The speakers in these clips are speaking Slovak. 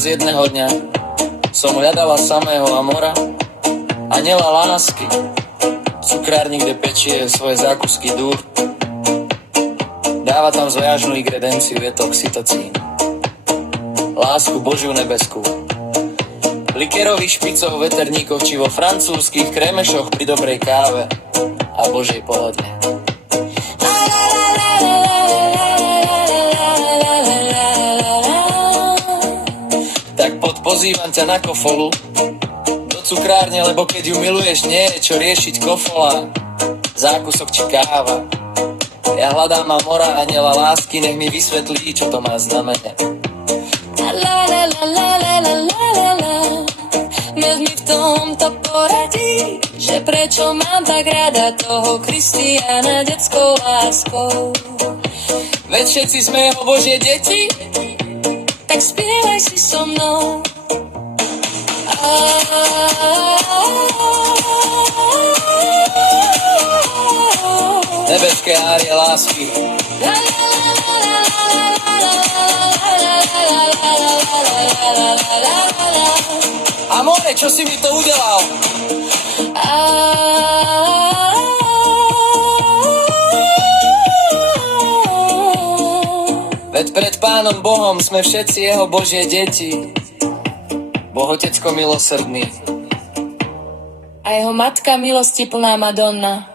raz jedného dňa som hľadala samého Amora, anjela lásky, v cukrárni, kde pečie svoje zákusky dúr. Dáva tam zvážnu ingredenciu, je to oxytocín. Lásku Božiu nebeskú. Likerových špicov, veterníkoch či vo francúzskych kremešoch pri dobrej káve a Božej pohode. Pozývam ťa na kofolu do cukrárne, lebo keď ju miluješ, nie je čo riešiť kofola, zákusok či káva. Ja hľadám Amora, anjela lásky, nech mi vysvetlí, čo to má znamenať. Med mi v tomto poradí, že prečo mám tak rada toho Kristiána detskou láskou. Veď všetci sme jeho Božie deti, tak spievaj si so mnou. Nebeské árie lásky. Amore, čo si mi to udelal? Veď pred Pánom Bohom sme všetci jeho Božie deti. Bohotecko milosrdný. A jeho matka milosti plná Madonna.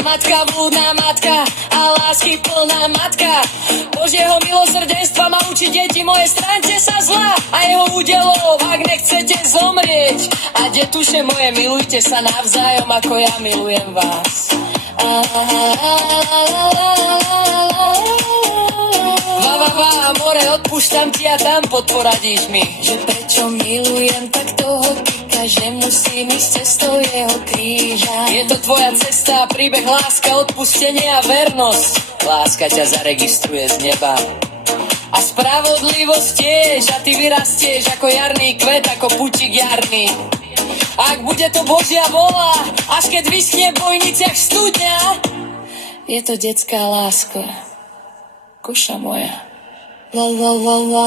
Matka blúdna matka a lásky plná matka. Božieho milosrdenstva ma učí deti moje, straňte sa zla a jeho udelov, ak nechcete zomrieť. A detuše moje, milujte sa navzájom, ako ja milujem vás. Amore, odpúšťam ti a tam podporadíš mi, že prečo milujem tak toho týka, že musím ísť cestou jeho kríža. Je to tvoja cesta, príbeh, láska, odpustenie a vernosť. Láska ťa zaregistruje z neba a spravodlivosť tiež, a ty vyrastieš ako jarný kvet, ako putík jarný. Ak bude to Božia vola, až keď vyschne v bojniciach studňa, je to detská láska, kuša moja. La la la la.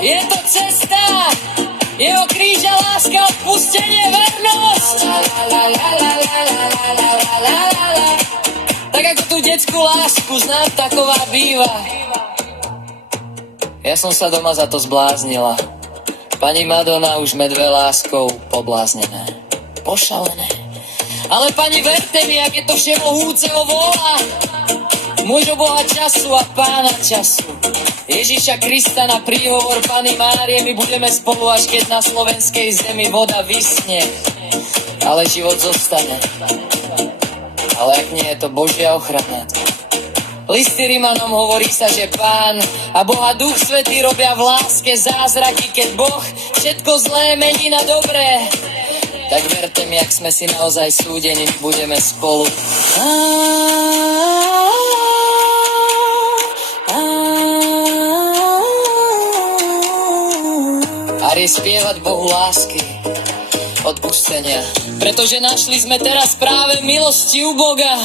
Je to cesta, jeho kríža, láska, odpustenie, vernosť. Tak ako tú detskú lásku znám, taková býva. Ja som sa doma za to zbláznila. Pani Madonna už medve láskou pobláznené, pošalené. Ale pani, verte mi, ak je to všemohúceho vôľa, mužo Boha času a Pána času, Ježiša Krista na príhovor Panny Márie, my budeme spolu, až keď na slovenskej zemi voda vyschne, ale život zostane. Ale ak nie, je to Božia ochrana. Listy Rimanom hovorí sa, že Pán a Boha Duch Svätý robia v láske zázraky, keď Boh všetko zlé mení na dobré. Tak verte mi, ak sme si naozaj súdení, budeme spolu. A spievať Bohu lásky, odpustenia. Pretože našli sme teraz práve milosti u Boga.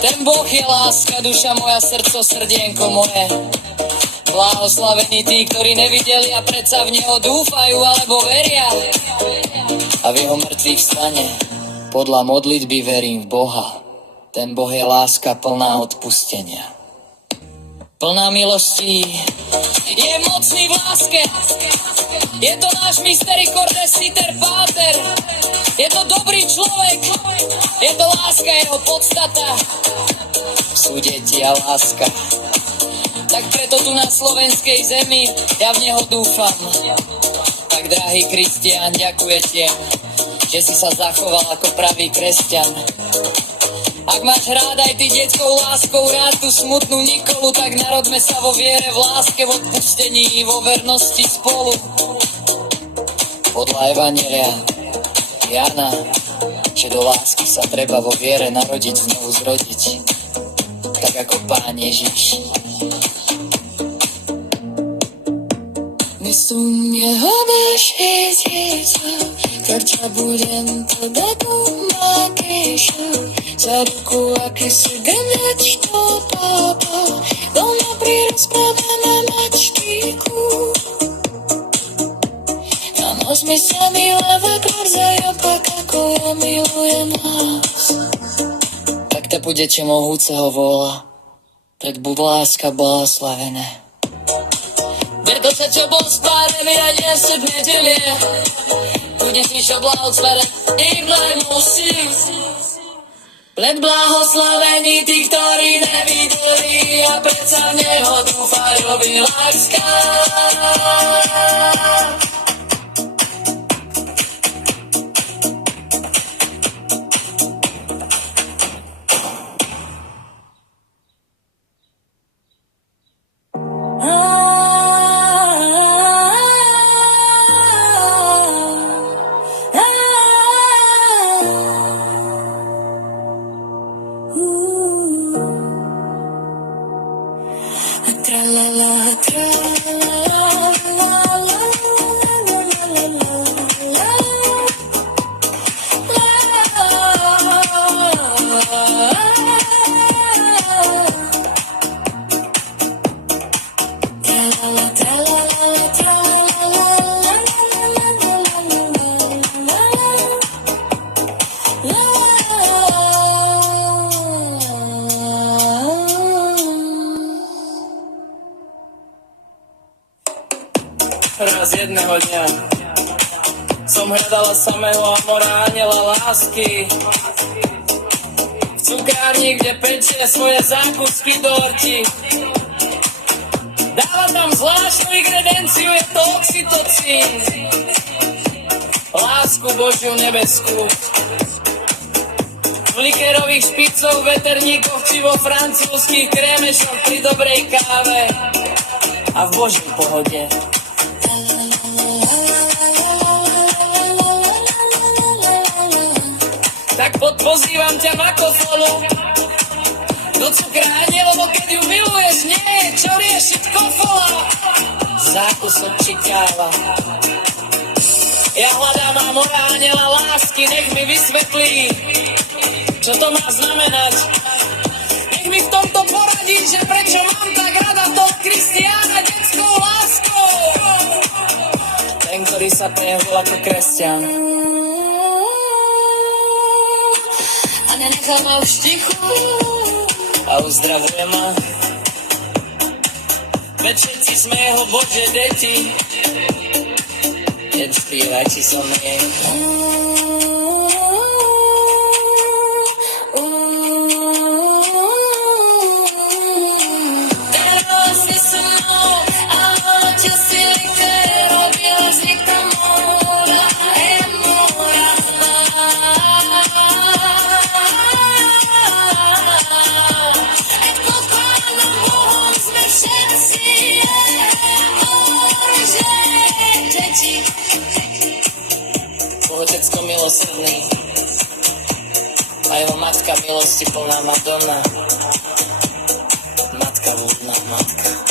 Ten Boh je láska, duša moja, srdco, srdienko moje. Blahoslavení tí, ktorí nevideli a predsa v Neho dúfajú alebo veria. A v Jeho mŕtvych vstane. Podľa modlitby verím v Boha. Ten Boh je láska plná odpustenia, plná milostí. Je mocný v láske. Je to náš misericordes pater. Je to dobrý človek. Je to láska, jeho podstata. Sú deti a láska. Tak preto tu na slovenskej zemi ja v Neho dúfam. Tak, drahý Kristián, ďakujete, že si sa zachoval ako pravý kresťan. Ak máš rád aj ty detskou láskou rád tú smutnú Nikolu, tak narodme sa vo viere, v láske, v odpustení, vo vernosti spolu. Podľa Evanjelia Jana, že do lásky sa treba vo viere narodiť, znovu zrodiť, tak ako Pán Ježiš. som jeho bežícica, ktorča budem tebe pomákejšou. Za ruku, aký si gneď to pápa, doma pri rozpravené mačtíku. A nožmi sa milé kvarze, opak, ako ja milujem nás. Tak te budete mohúceho vola, tak buď láska blahoslavené. Verko sa, čo bol spárený a nie sa v nedelie, budeš mi čo blahosveren i musím. Pred blahoslavení tí, ktorí nevideli a predsa v neho dúfajú, láska. Raz jedného dňa som hľadala samého amora, anjela lásky v cukrárni, kde pečie svoje zákusky dorti. Dáva tam zvláštnu ingredinciu, je to oxytocín, lásku Božiu nebeskú. V likerových špicoch, veterníkoch či vo francúzskych krémešoch pri dobrej káve a v Božej pohode. Tak podpozývam ťa makofolu do cukrárne, lebo keď ju miluješ, nie je čo riešiť kofola. Zákusok či káva. Ja hľadám amora, anjela lásky, nech mi vysvetlí, čo to má znamenať. Nech mi v tomto poradí, že prečo mám tak rada toho Kristiána detskou láskou. Ten, ktorý sa prejavil ako kresťan. Nenechá ma už tichu a uzdravuje ma. Veď všetci sme jeho Božie deti, keď spívajte so mnou. Teraz si so mnou a čo si liker robil z nikamora, emora. Otecko milosrdný a jeho matka milosti plná Madonna, matka vúdna matka.